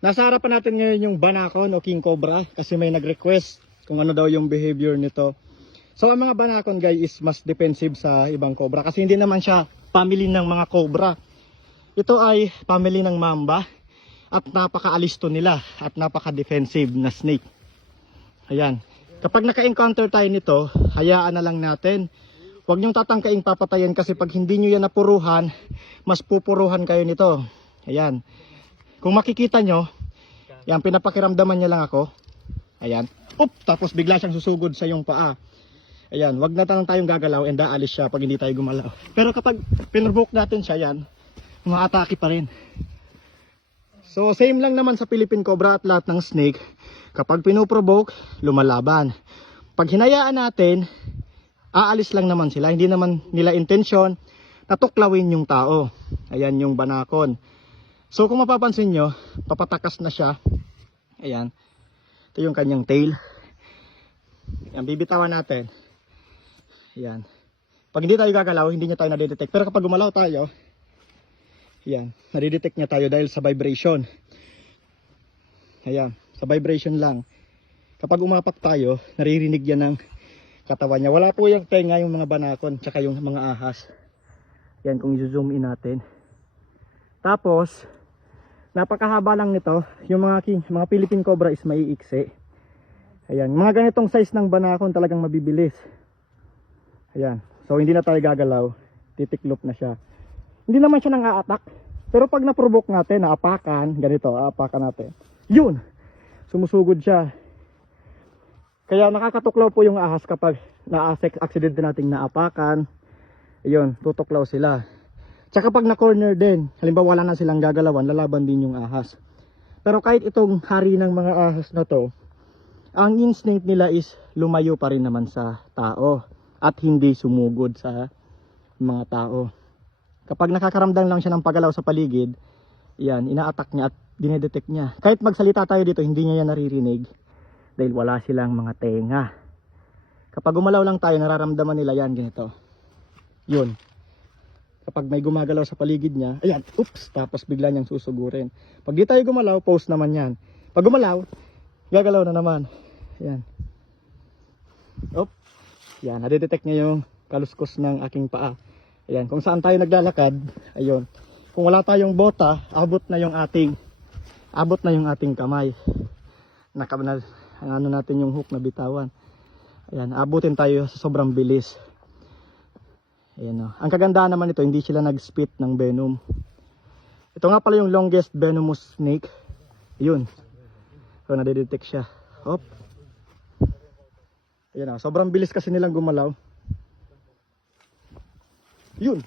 Nasa harapan natin ngayon yung banakon o king cobra kasi may nag-request kung ano daw yung behavior nito. So ang mga banakon guys is mas defensive sa ibang cobra kasi hindi naman siya family ng mga cobra. Ito ay family ng mamba at napaka-alisto nila at napaka-defensive na snake. Ayan. Kapag naka-encounter tayo nito, hayaan na lang natin. Huwag niyong tatangkaing papatayin kasi pag hindi niyo yan napuruhan, mas pupuruhan kayo nito. Ayan. Kung makikita nyo, yan, pinapakiramdaman niya lang ako. Ayan. Up! Tapos bigla siyang susugod sa yung paa. Ayan, wag na lang tayong gagalaw and aalis siya pag hindi tayo gumalaw. Pero kapag pinrovoke natin siya, yan, umaatake pa rin. So, same lang naman sa Philippine Cobra at lahat ng snake. Kapag pinuprovoke, lumalaban. Pag hinayaan natin, aalis lang naman sila. Hindi naman nila intensyon na tuklawin yung tao. Ayan yung banakon. So kung mapapansin nyo, papatakas na siya. Ayan. Ito yung kanyang tail. Ayan, bibitawan natin. Ayan. Pag hindi tayo gagalaw, hindi niya tayo nadidetect. Pero kapag gumalaw tayo, ayan, nadidetect niya tayo dahil sa vibration. Ayan, sa vibration lang. Kapag umapak tayo, naririnig yan ng katawan niya. Wala po yung tenga yung mga banakon, tsaka yung mga ahas. Yan, kung i-zoom in natin. Tapos, napakahaba lang nito. Yung mga, king, mga Philippine Cobra is maiiksi. Ayan, mga ganitong size ng banakon talagang mabibilis. Ayan, so hindi na tayo gagalaw. Titiklop na siya. Hindi naman siya nang a-attack. Pero pag na-provoke natin, naapakan, ganito, aapakan natin. Yun! Sumusugod siya. Kaya nakakatuklaw po yung ahas kapag na-accident nating naapakan. Ayun, tutuklaw sila. Tsaka pag na-corner din, halimbawa wala na silang gagalawan, lalaban din yung ahas. Pero kahit itong hari ng mga ahas na to, ang instinct nila is lumayo pa rin naman sa tao at hindi sumugod sa mga tao. Kapag nakakaramdam lang siya ng pagalaw sa paligid, yan, ina-attack niya at dinedetect niya. Kahit magsalita tayo dito, hindi niya yan naririnig dahil wala silang mga tenga. Kapag gumalaw lang tayo, nararamdaman nila yan ganito. Yun. Kapag may gumagalaw sa paligid niya, ayan, oops, tapos bigla niyang susugurin. Pag di tayo gumalaw, post naman yan. Pag gumalaw, gagalaw na naman. Ayan. Op. Yan, nadidetect niya yung kaluskos ng aking paa. Ayan, kung saan tayo naglalakad, ayun. Kung wala tayong bota, abot na yung ating abot na yung ating kamay. Nakabanal ang ano natin yung hook na bitawan. Ayan, abutin tayo sa sobrang bilis. Ayan o. Ang kagandahan naman ito, hindi sila nag-spit ng venom. Ito nga pala yung longest venomous snake. Yun. So, nadidetect siya. Hop. Ayan o. Sobrang bilis kasi nilang gumalaw. Yun.